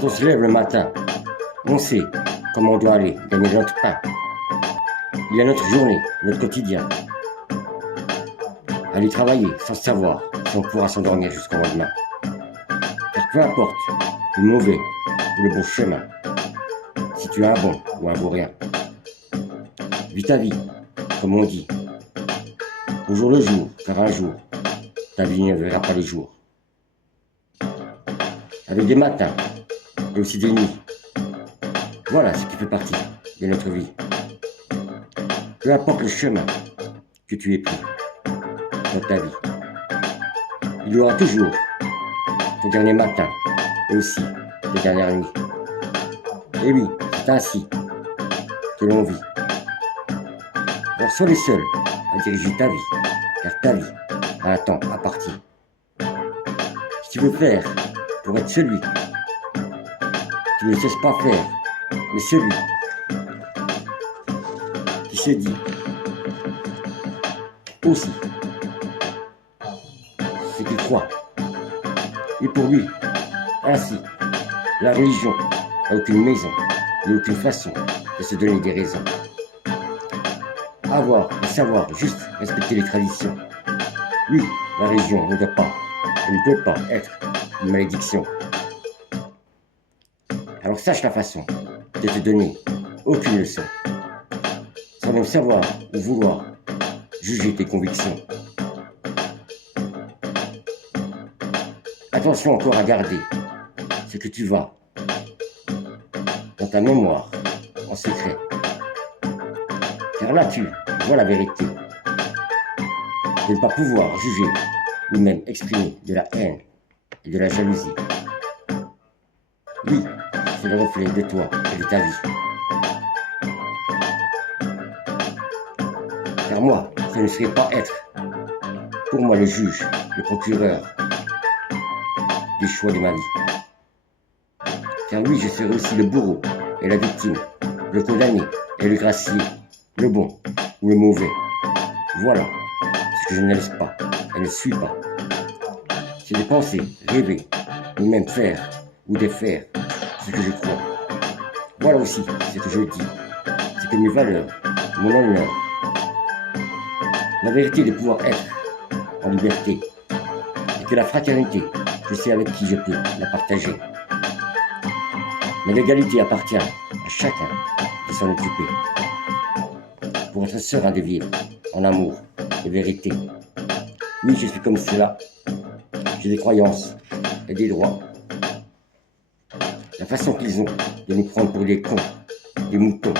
Quand on se lève le matin, on sait comment on doit aller gagner notre pain. Il y a notre journée, notre quotidien. Aller travailler sans savoir si on pourra s'endormir jusqu'au lendemain. Car peu importe le mauvais ou le bon chemin, si tu as un bon ou un beau rien. Vis ta vie, comme on dit, au jour le jour, car un jour, ta vie ne verra pas les jours. Avec des matins et aussi des nuits. Voilà ce qui fait partie de notre vie. Peu importe le chemin que tu aies pris dans ta vie, il y aura toujours ton dernier matin et aussi tes dernières nuits. Et oui, c'est ainsi que l'on vit. Alors sois le seul à diriger ta vie, car ta vie a un temps à partir. Si tu veux faire pour être celui qui ne cesse pas faire, mais celui qui se dit aussi ce qu'il croit. Et pour lui, ainsi, la religion n'a aucune maison, ni aucune façon de se donner des raisons. Avoir et savoir juste respecter les traditions. Oui, la religion ne doit pas et ne peut pas être une malédiction. Alors sache la façon de te donner aucune leçon, sans même savoir ou vouloir juger tes convictions. Attention encore à garder ce que tu vas dans ta mémoire en secret. Car là tu vois la vérité. De ne pas pouvoir juger ou même exprimer de la haine et de la jalousie. Oui, c'est le reflet de toi et de ta vie. Car moi, ce ne serait pas être pour moi le juge, le procureur des choix de ma vie. Car oui, je serai aussi le bourreau et la victime, le condamné et le gracié, le bon ou le mauvais. Voilà ce que je ne laisse pas et ne suis pas. C'est de penser, rêver, ou même faire ou défaire ce que je crois. Voilà aussi ce que je dis, c'est que mes valeurs, mon honneur, la vérité de pouvoir être en liberté, et que la fraternité, je sais avec qui je peux la partager. Mais l'égalité appartient à chacun de s'en occuper, pour être serein de vivre en amour et vérité. Oui, je suis comme cela, j'ai des croyances et des droits. La façon qu'ils ont de nous prendre pour des cons, des moutons.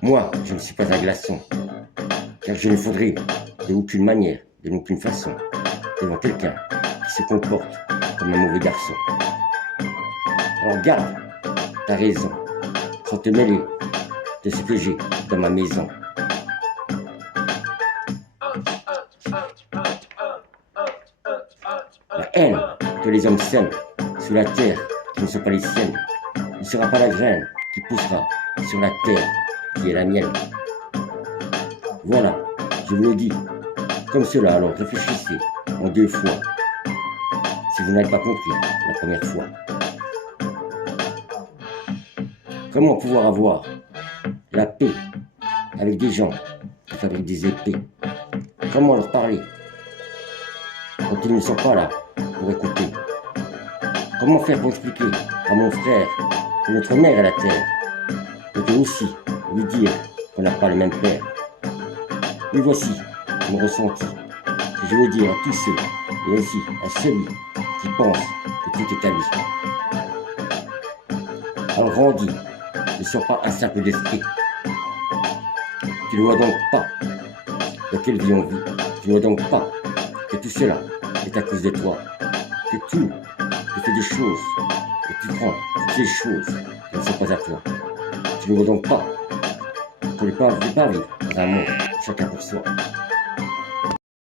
Moi, je ne suis pas un glaçon, car je ne faudrais de aucune manière, de aucune façon, devant quelqu'un qui se comporte comme un mauvais garçon. Alors garde ta raison, sans te mêler de ce que j'ai dans ma maison. La haine que les hommes sèment sous la terre qui ne sont pas les siennes ne sera pas la graine qui poussera sur la terre qui est la mienne. Voilà, je vous le dis comme cela, alors réfléchissez en deux fois si vous n'avez pas compris la première fois. Comment pouvoir avoir la paix avec des gens qui fabriquent des épées? Comment leur parler quand ils ne sont pas là pour écouter? Comment faire pour expliquer à mon frère que notre mère est la terre, et que aussi lui dire qu'on n'a pas le même père? Et voici mon ressenti que je veux dire à tous ceux, et aussi à celui qui pense que tout est à lui. Alors grandis, ne sois pas un simple d'esprit. Tu ne vois donc pas dans quelle vie on vit. Tu ne vois donc pas que tout cela est à cause de toi. Que tout te fait des choses, et tu prends toutes ces choses qui ne sont pas à toi. Tu ne vois donc pas qu'on ne peut pas vivre dans un monde chacun pour soi.